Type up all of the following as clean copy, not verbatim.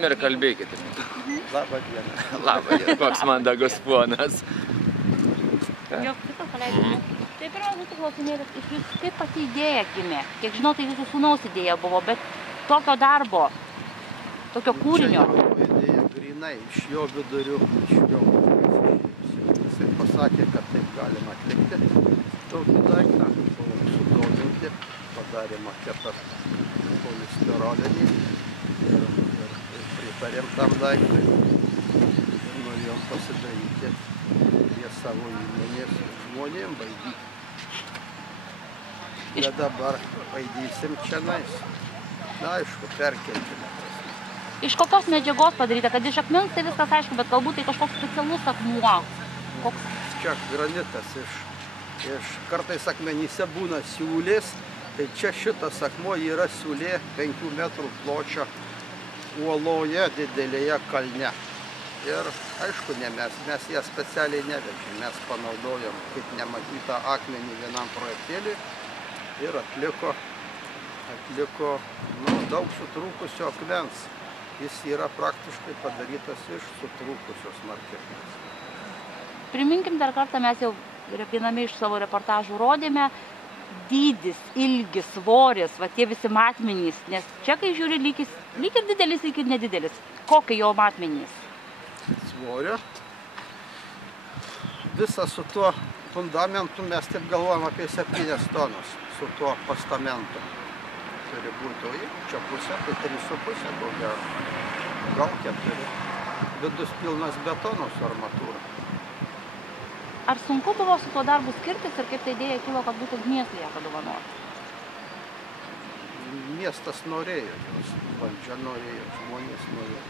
Ir kalbėkite. Labą dieną. Labą dieną, koks mandagus ponas. Jo, kitą paleidžiu. Tai pirmas būtų klausimėlis, iš jūs kaip pati idėja gimė? Kiek žinau, tai jūsų sūnaus idėja buvo, bet tokio darbo, tokio kūrinio. Čia jo idėja grinai, iš jo vidurių, iš jo. Jisai pasakė, kad taip galima atlikti tokį daiktą, buvom sudominti, padarė maketą polistirolinį ir pritarėm tam daiktui ir norėjom pasidaryti prie savo įmonės žmonėm baidyti. Bet dabar baidysim čionais. Na, aišku, perkelkime. Iš kokios medžiagos padaryta, kad iš akmens tai viskas aišku, bet galbūt tai kažkoks specialus akmuo. Koks? Čia granitas iš kartais akmenyse būna siūlės, tai čia šitas akmuo yra siūlė 5 metrų pločio uoloje didelėje kalne. Ir aišku, ne mes ją specialiai nevežėm, mes panaudojom kaip nematytą akmenį vienam projektėliui ir atliko daug sutrūkusio akmens. Jis yra praktiškai padarytas iš sutrūkusios marketinės. Priminkim dar kartą, mes jau viename iš savo reportažų rodėme, dydis, ilgis, svoris, va tie visi matmenys, nes čia, kai žiūri, lyg ir didelis, lyg ir nedidelis. Kokie jo matmenys? Svorio. Visą su tuo fundamentu mes taip galvojam apie 7 tonus, su tuo postamentu. Turi būti, o čia pusė, tai 3,5 daugiau, gal 4. Vidus pilnas betono su armatūra. Ar sunku buvo su tuo darbu skirtis ir kaip ta idėja kilo, kad būtent miestui ją padovanoti? Miestas norėjo jos, valdžia norėjo, žmonės norėjo.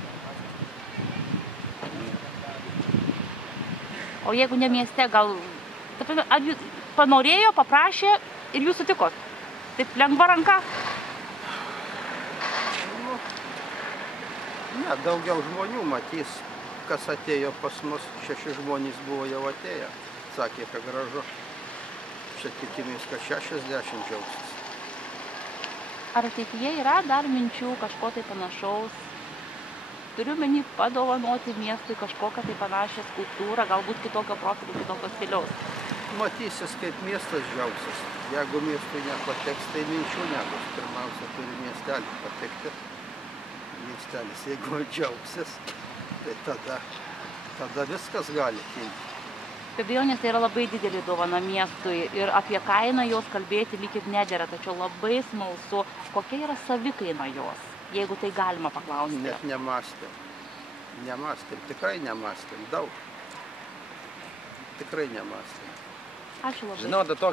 O jeigu ne mieste, gal ar jūs panorėjo, paprašė ir jūs sutikot? Taip lengva ranka? Ne, daugiau žmonių matys, kas atėjo pas mus, 6 žmonės buvo jau atėję. Sakė, kad gražu. Čia tikimės, kad 60 džiaugsis. Ar ateityje yra dar minčių kažko tai panašaus? Turiu menį padovanoti miestui kažkokią tai panašią skulptūrą, galbūt kitokio profilio, kitokio stiliaus. Matysis, kaip miestas džiaugsis. Jeigu miestui nepateks, tai minčių nebus. Pirmiausia, turi miestelį patekti. Miestelis, jeigu džiaugsis, tai tada viskas gali kilti. Be abejonės, tai yra labai didelė dovana miestui ir apie kainą jos kalbėti lyg ir nedera, tačiau labai smalsu, kokia yra savikaina jos, jeigu tai galima paklausti. Net nemąstėm. Nemąstėm, tikrai nemąstėm, daug. Tikrai nemąstėm. Ačiū labai. Žinau,